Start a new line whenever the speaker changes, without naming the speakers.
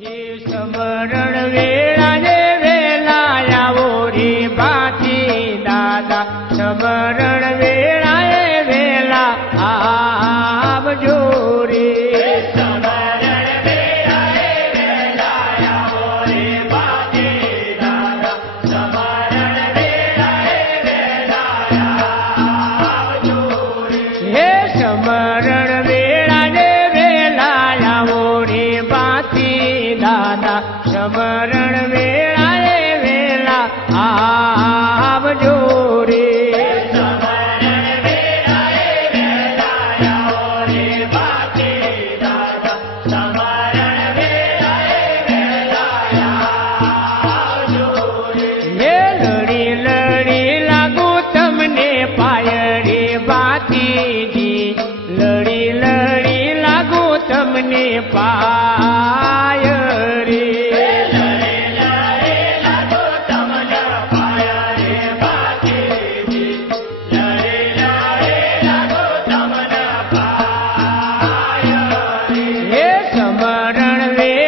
સમરણ વેળા ને વેલા આવો રે ભાતી દાદા. સમરણ વેળા એ વેલા આવજો રે.
સમરણ વેળા એ વેલા આવો રે ભાતી દાદા. સમરણ વેળા એ વેલા આવજો રે.
હે સમરણ દાદા સમરણ વેળાએ વેલા આવજો રે હે સ્મરણ વે